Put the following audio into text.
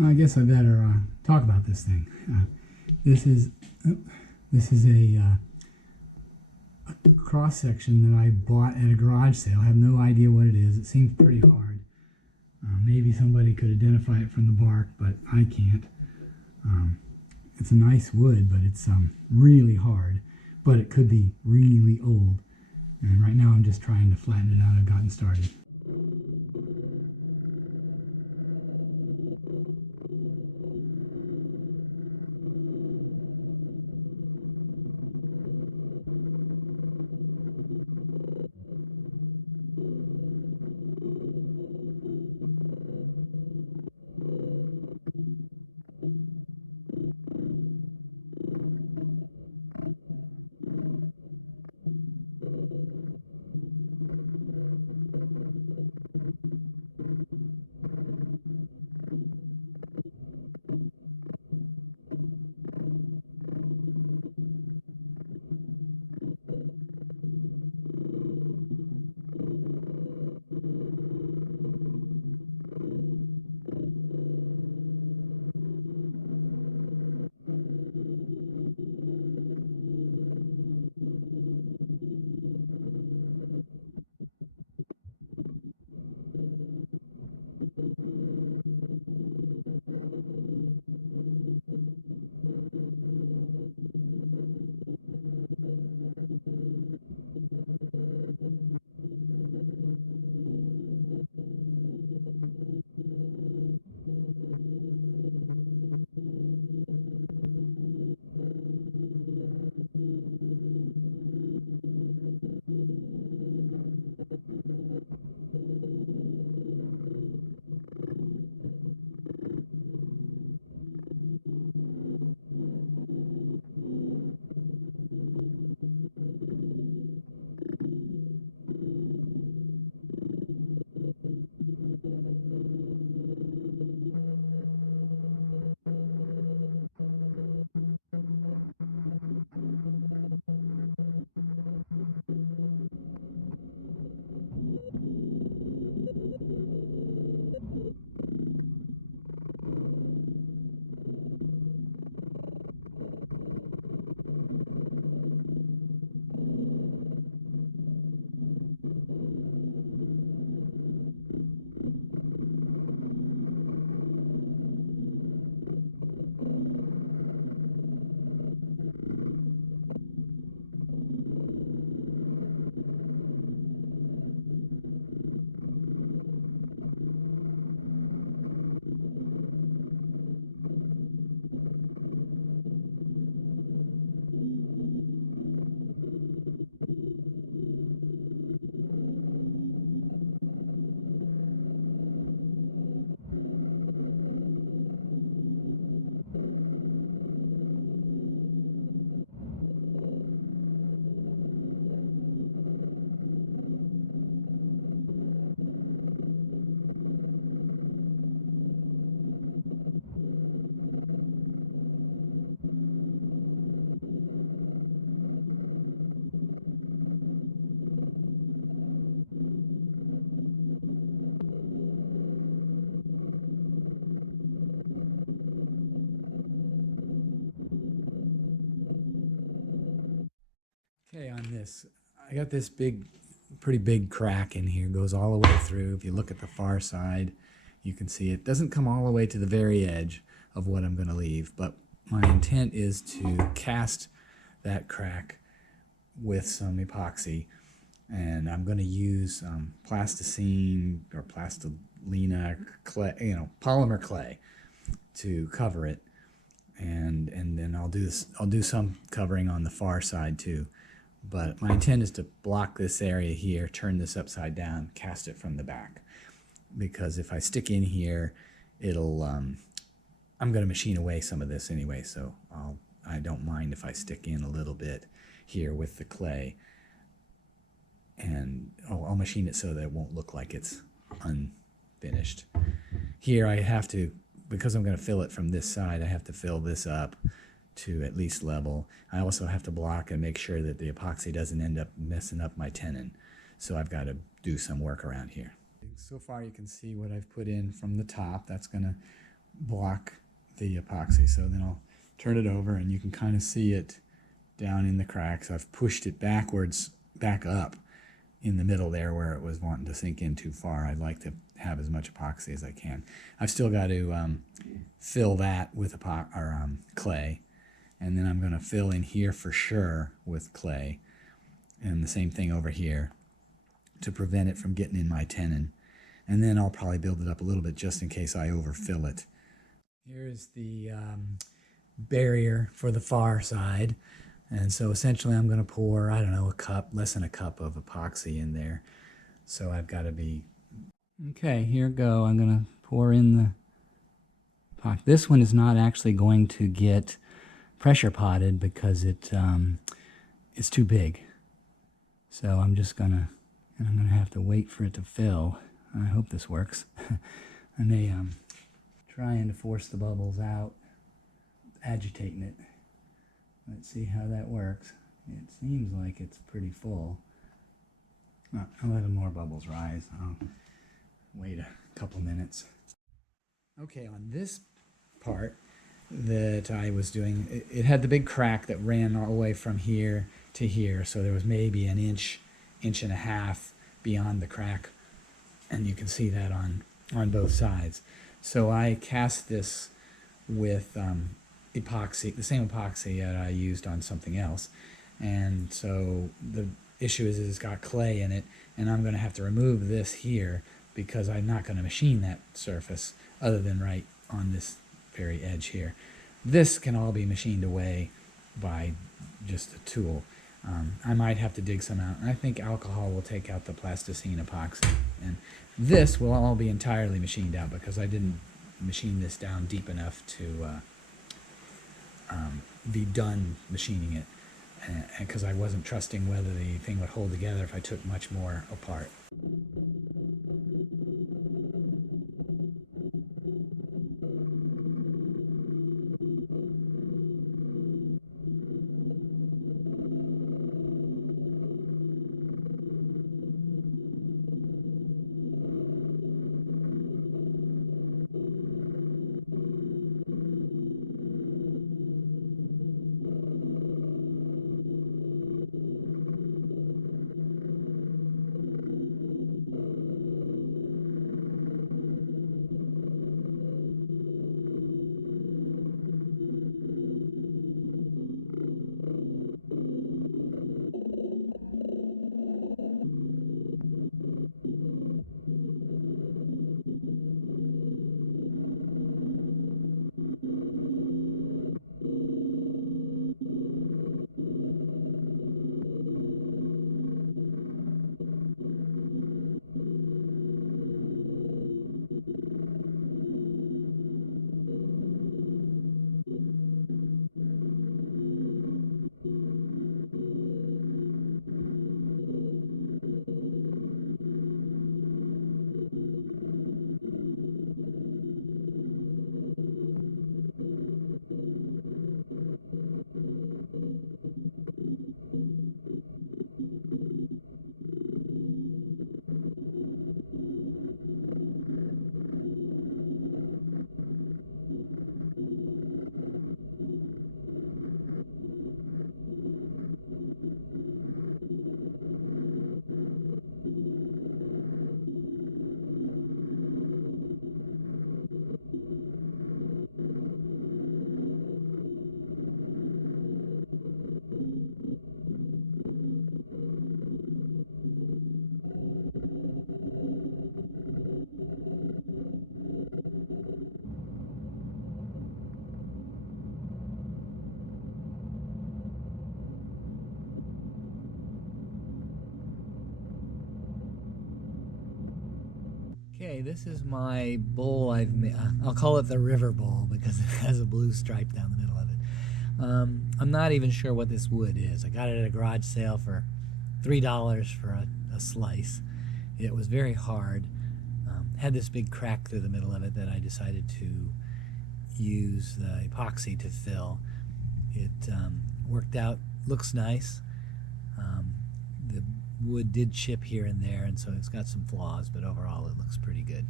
I guess I better talk about this thing. This is a cross section that I bought at a garage sale. I have no idea what it is. It seems pretty hard. Maybe somebody could identify it from the bark, but I can't. It's a nice wood, but it's really hard. But it could be really old. And right now I'm just trying to flatten it out. I've gotten started. Okay, on this, I got this pretty big crack in here. Goes all the way through. If you look at the far side, you can see it doesn't come all the way to the very edge of what I'm going to leave. But my intent is to cast that crack with some epoxy. And I'm going to use plasticine or plastilina clay, polymer clay to cover it. And then I'll do some covering on the far side too. But my intent is to block this area here, turn this upside down, cast it from the back. Because if I stick in here, I'm going to machine away some of this anyway, so I don't mind if I stick in a little bit here with the clay. And I'll machine it so that it won't look like it's unfinished. Here I have to, because I'm going to fill it from this side, I have to fill this up to at least level. I also have to block and make sure that the epoxy doesn't end up messing up my tenon. So I've got to do some work around here. So far you can see what I've put in from the top. That's going to block the epoxy. So then I'll turn it over and you can kind of see it down in the cracks. I've pushed it backwards, back up in the middle there where it was wanting to sink in too far. I'd like to have as much epoxy as I can. I've still got to fill that with clay, and then I'm going to fill in here for sure with clay, and the same thing over here to prevent it from getting in my tenon. And then I'll probably build it up a little bit just in case I overfill it. Here's the barrier for the far side. And so essentially I'm going to pour, I don't know, a cup, less than a cup of epoxy in there. So I've got to be... Okay, here we go. I'm going to pour in the pot. This one is not actually going to get pressure potted because it's too big. So I'm just going to, and I'm going to have to wait for it to fill. I hope this works. I may trying to force the bubbles out, agitating it. Let's see how that works. It seems like it's pretty full. I'll let more bubbles rise. I'll wait a couple minutes. Okay, on this part that I was doing, it had the big crack that ran all the way from here to here. So there was maybe an inch and a half beyond the crack. And you can see that on both sides. So I cast this with epoxy, the same epoxy that I used on something else. And so the issue is it's got clay in it, and I'm going to have to remove this here because I'm not going to machine that surface other than right on this very edge here. This can all be machined away by just a tool. I might have to dig some out, and I think alcohol will take out the plasticine epoxy. And this will all be entirely machined out because I didn't machine this down deep enough to be done machining it, because I wasn't trusting whether the thing would hold together if I took much more apart. Okay, this is my bowl I've made. I'll call it the river bowl because it has a blue stripe down the middle of it. I'm not even sure what this wood is. I got it at a garage sale for $3 for a slice. It was very hard. Had this big crack through the middle of it that I decided to use the epoxy to fill. It worked out, looks nice. The wood did chip here and there, and so it's got some flaws, but overall it looks pretty good.